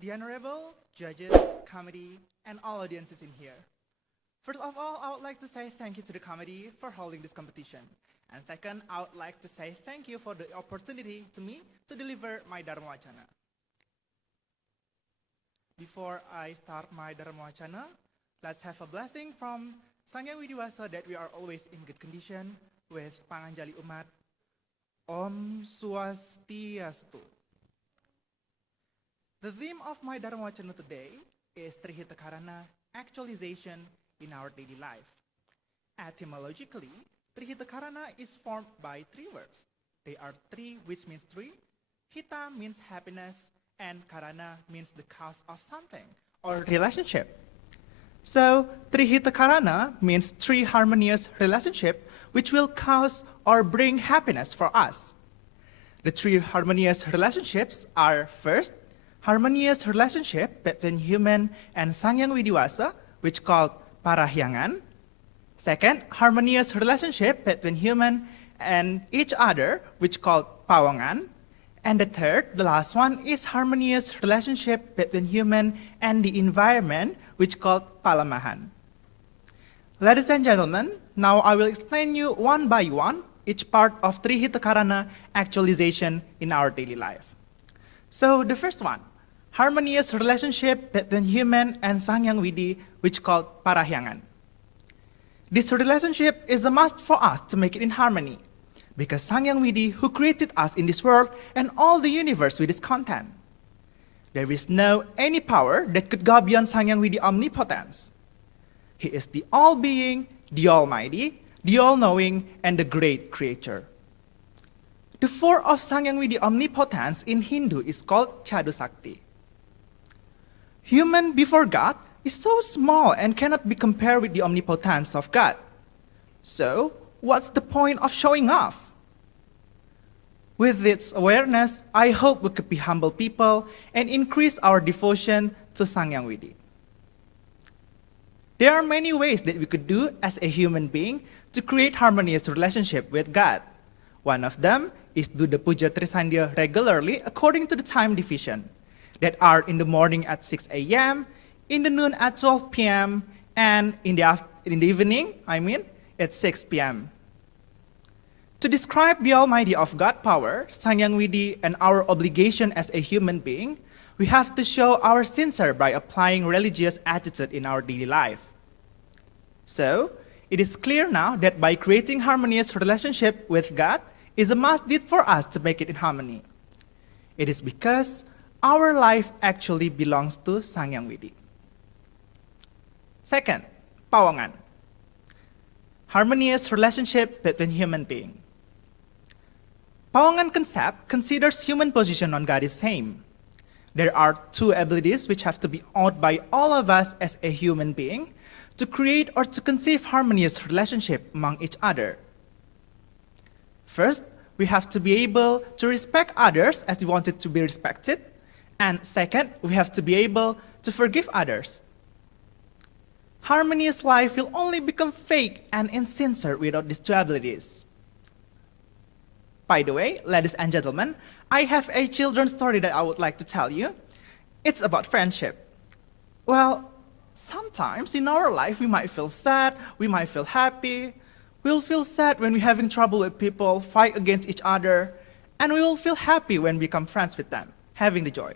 The honorable judges, committee, and all audiences in here. First of all, I would like to say thank you to the committee for holding this competition. And second, I would like to say thank you for the opportunity to me to deliver my Dharma Wacana. Before I start my Dharma Wacana, let's have a blessing from Sang Hyang Widiwasa that we are always in good condition with Panganjali Umat. Om Swastiastu. The theme of my Dharma Wacana today is Trihitakarana, actualization in our daily life. Etymologically, Trihitakarana is formed by three words. They are three, which means three. Hita means happiness, and Karana means the cause of something or relationship. So, Trihitakarana means three harmonious relationship which will cause or bring happiness for us. The three harmonious relationships are first, harmonious relationship between human and Sang Hyang Widiwasa, which called Parahyangan. Second, harmonious relationship between human and each other, which called Pawangan. And the third, the last one, is harmonious relationship between human and the environment, which called Palamahan. Ladies and gentlemen, now I will explain you one by one each part of Trihitakarana actualization in our daily life. So the first one, harmonious relationship between human and Sang Hyang Widi, which called Parahyangan. This relationship is a must for us to make it in harmony, because Sang Hyang Widi, who created us in this world and all the universe with its content. There is no any power that could go beyond Sang Hyang Widi omnipotence. He is the all-being, the almighty, the all-knowing, and the great creator. The form of Sang Hyang Widi omnipotence in Hindu is called Chadu Sakti. Human before God is so small and cannot be compared with the omnipotence of God. So, what's the point of showing off? With this awareness, I hope we could be humble people and increase our devotion to Sang Hyang Widi. There are many ways that we could do as a human being to create harmonious relationship with God. One of them is do the Puja Trisandhya regularly according to the time division, that are in the morning at 6 a.m., in the noon at 12 p.m., and in the evening, at 6 p.m. To describe the Almighty of God power, Sang Hyang Widi, and our obligation as a human being, we have to show our sincere by applying religious attitude in our daily life. So, it is clear now that by creating harmonious relationship with God is a must deed for us to make it in harmony. It is because our life actually belongs to Sang Hyang Widi. Second, Pawangan. Harmonious relationship between human beings. Pawangan concept considers human position on God is same. There are two abilities which have to be owned by all of us as a human being to create or to conceive harmonious relationship among each other. First, we have to be able to respect others as we want it to be respected. And second, we have to be able to forgive others. Harmonious life will only become fake and insincere without these two abilities. By the way, ladies and gentlemen, I have a children's story that I would like to tell you. It's about friendship. Well, sometimes in our life we might feel sad, we might feel happy. We'll feel sad when we're having trouble with people, fight against each other, and we will feel happy when we become friends with them, having the joy.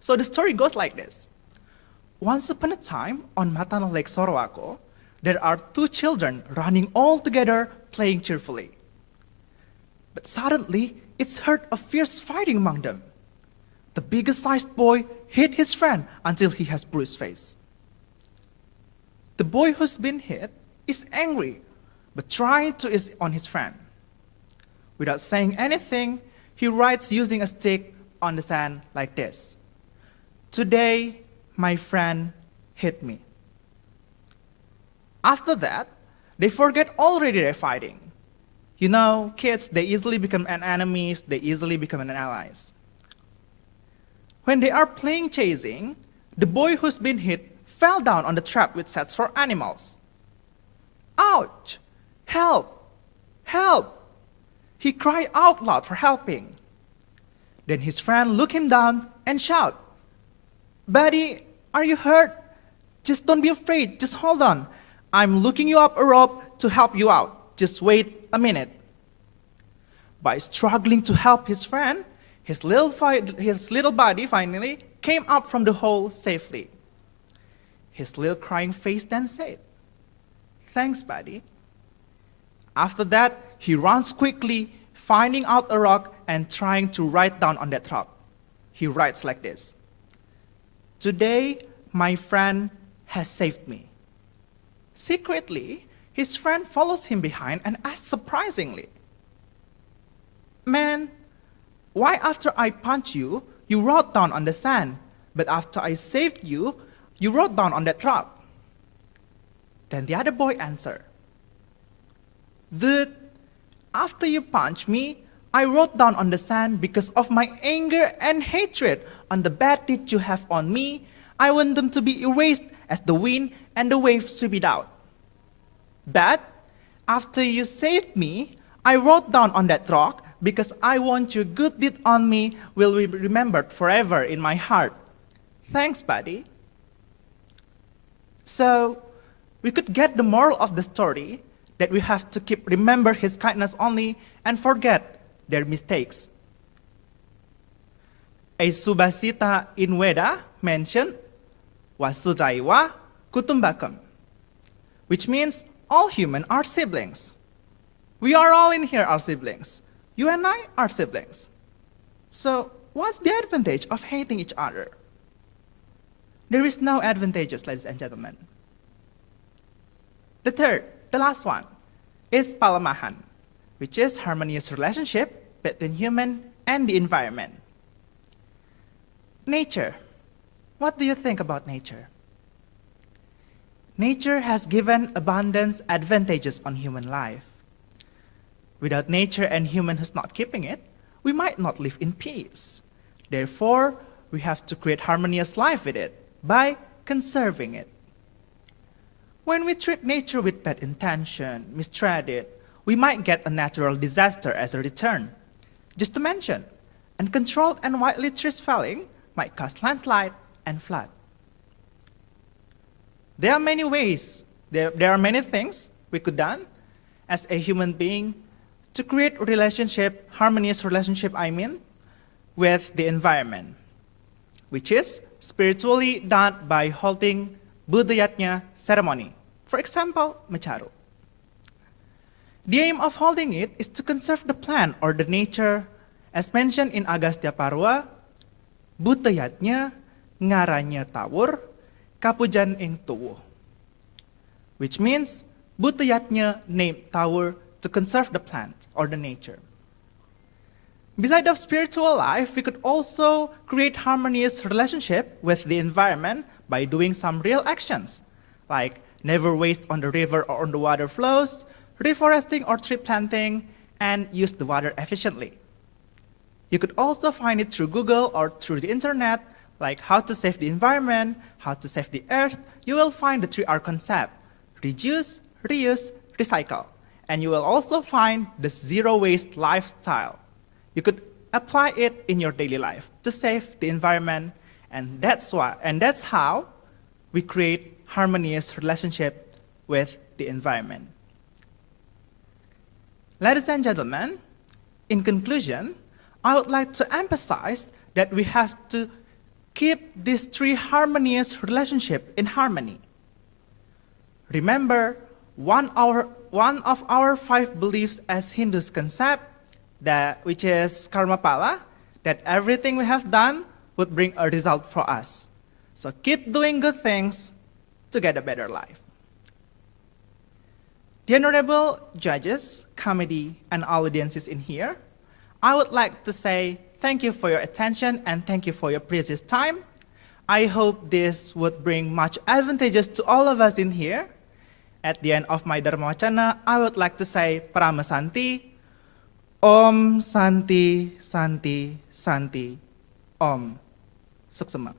So the story goes like this. Once upon a time, on Matano Lake Soroako, there are two children running all together, playing cheerfully. But suddenly, it's heard a fierce fighting among them. The biggest-sized boy hit his friend until he has bruised face. The boy who's been hit is angry, but trying to ease on his friend. Without saying anything, he writes using a stick on the sand like this. Today, my friend hit me. After that, they forget already they're fighting. You know, kids, they easily become enemies, they easily become allies. When they are playing chasing, the boy who's been hit fell down on the trap which sets for animals. Ouch! Help! Help! He cried out loud for helping. Then his friend looked him down and shouted, "Buddy, are you hurt? Just don't be afraid, just hold on. I'm looking you up a rope to help you out. Just wait a minute." By struggling to help his friend, his little body finally came up from the hole safely. His little crying face then said, "Thanks, buddy." After that, he runs quickly, finding out a rock and trying to write down on that rock. He writes like this: "Today, my friend has saved me." Secretly, his friend follows him behind and asks surprisingly, "Man, why after I punched you, you wrote down on the sand, but after I saved you, you wrote down on that rock?" Then the other boy answered, "Dude, after you punched me, I wrote down on the sand because of my anger and hatred on the bad deed you have on me. I want them to be erased as the wind and the waves sweep it out. But after you saved me, I wrote down on that rock because I want your good deed on me will be remembered forever in my heart. Thanks, buddy." So we could get the moral of the story that we have to keep remember his kindness only and forget their mistakes. A Subhasita in Veda mentioned Vasudhaiva Kutumbakam, which means all humans are siblings. We are all in here are siblings. You and I are siblings. So what's the advantage of hating each other? There is no advantages, ladies and gentlemen. The third, the last one, is palemahan, which is harmonious relationship between human and the environment. Nature. What do you think about nature? Nature has given abundance advantages on human life. Without nature and human who's not keeping it, we might not live in peace. Therefore, we have to create harmonious life with it by conserving it. When we treat nature with bad intention, mistreat it, we might get a natural disaster as a return. Just to mention, uncontrolled and widely trees felling might cause landslide and flood. There are many ways, there are many things we could do as a human being to create relationship, harmonious relationship, with the environment, which is spiritually done by holding budayatnya ceremony. For example, mecaru. The aim of holding it is to conserve the plant or the nature, as mentioned in Agastya Parwa, budayatnya ngaranya tawur, kapujan ing tuwuh, which means budayatnya named tawur to conserve the plant or the nature. Besides of spiritual life, we could also create harmonious relationship with the environment by doing some real actions, like never waste on the river or on the water flows, reforesting or tree planting, and use the water efficiently. You could also find it through Google or through the internet, like how to save the environment, how to save the earth. You will find the 3R concept: reduce, reuse, recycle. And you will also find the zero waste lifestyle. You could apply it in your daily life to save the environment, and that's how we create harmonious relationship with the environment. Ladies and gentlemen, in conclusion, I would like to emphasize that we have to keep these 3 harmonious relationships in harmony. Remember, one of our 5 beliefs as Hindus concept, which is karma pala, that everything we have done would bring a result for us. So keep doing good things to get a better life. The honorable judges, committee, and all audiences in here, I would like to say thank you for your attention and thank you for your precious time. I hope this would bring much advantages to all of us in here. At the end of my Dharma Wacana, I would like to say Parama Santi, Om Santi Santi Santi Om Suksema.